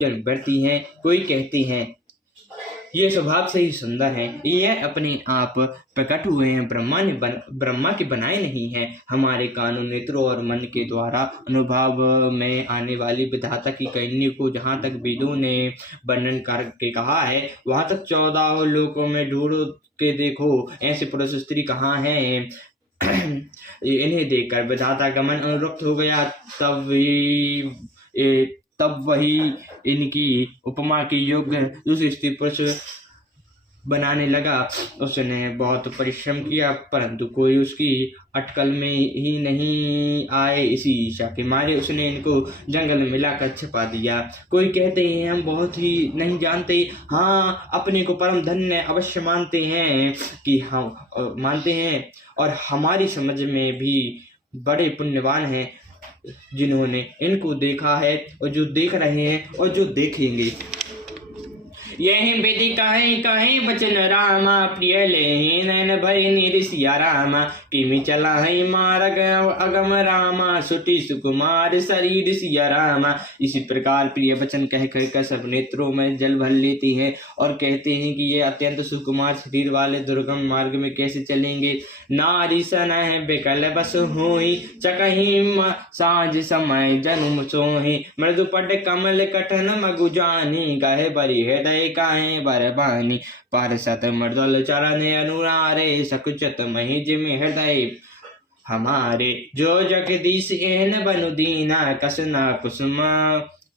बढ़ती हैं, कोई कहते हैं ये स्वभाव से ही सुंदर है। ये अपने आप प्रकट हुए हैं, ब्रह्मा के बनाए नहीं हैं। हमारे कानों, नेत्रों और मन के द्वारा अनुभव में आने वाली विधाता की कहानी को जहाँ तक वेदों ने वर्णन करके कहा है, वहां तक 14 लोकों में ढूंढ के देखो, ऐसे पुरुष स्त्री कहाँ हैं। इन्हें देखकर विधाता का मन अनुरक्त हो गया। तब वही इनकी उपमा के योग्य दूसरी स्त्री पुरुष बनाने लगा। उसने बहुत परिश्रम किया, परंतु कोई उसकी अटकल में ही नहीं आए। इसी ईर्ष्या के मारे उसने इनको जंगल में मिलाकर छिपा दिया। कोई कहते हैं हम बहुत ही नहीं जानते, हाँ अपने को परम धन्य अवश्य मानते हैं कि हम मानते हैं, और हमारी समझ में भी बड़े पुण्यवान हैं जिन्होंने इनको देखा है, और जो देख रहे हैं, और जो देखेंगे। यही विधि कहीं कहीं बचन रामा, प्रिय ले नैन भरी निरिसिया रामा, किमि चला है मार्ग अगम रामा, सुटी सुकुमार शरीर सिया रामा। इसी प्रकार प्रिय वचन कह कर सब नेत्रों में जल भर लेती हैं और कहते हैं कि ये अत्यंत सुकुमार शरीर वाले दुर्गम मार्ग में कैसे चलेंगे। नारी सन बिकल बस होई, चकही साँझ समय जन्म सोही, मृदु पट कमल कठन मगु जानी, कहे बरी हृदय काहे बरबानी, पारसत मृदुल चरण अनुरारे, सकुचत महिज में हृदय हमारे, जो जगदीश एन बनु दीना, कसना कुसुम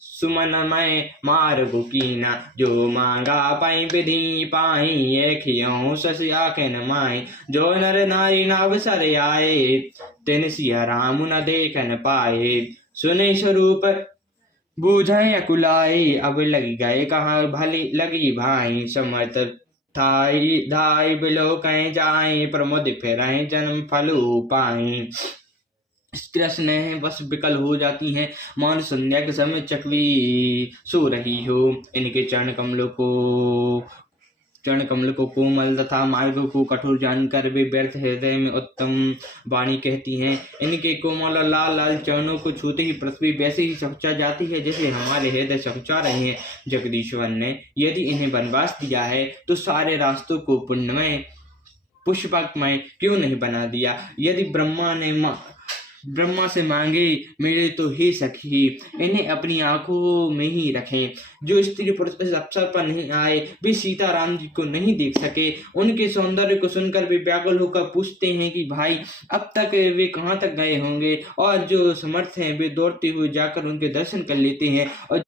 सुमनमय मार्ग कीना, जो मांगा पाई विधि पाई, एक शशि आखे न माई, जो नर नारी न अवसर आए, तिन सिया राम न देखन पाए, सुने स्वरूप बूझे अकुलाए, अब लगी गए कहाँ भली लगी भाई, समर्थ धाई बिलो कहीं जाए, प्रमोद फिर जन्म फलू पाई। स्त्रियां बस विकल हो जाती हैं, मान संध्या के समय चकवी सो रही हो। इनके चरण कमल को कोमल तथा मार्ग को कठोर जानकर वे व्यर्थ हृदय में उत्तम वाणी कहती हैं। इनके कोमल और लाल लाल चरणों को छूते ही पृथ्वी वैसे ही सकुचा जाती है जैसे हमारे हृदय सकुचा रहे हैं। जगदीश्वर ने यदि इन्हें वनवास दिया है तो सारे रास्तों को पुण्यमय पुष्पकमय क्यों नहीं बना दिया। यदि ब्रह्मा से मांगे मेरे तो हे सखी, इन्हें अपनी आंखों में ही रखें। जो स्त्री पुरुष इस अवसर पर नहीं आए वे सीता राम जी को नहीं देख सके। उनके सौंदर्य को सुनकर वे व्याकुल होकर पूछते हैं कि भाई अब तक वे कहाँ तक गए होंगे, और जो समर्थ हैं वे दौड़ते हुए जाकर उनके दर्शन कर लेते हैं, और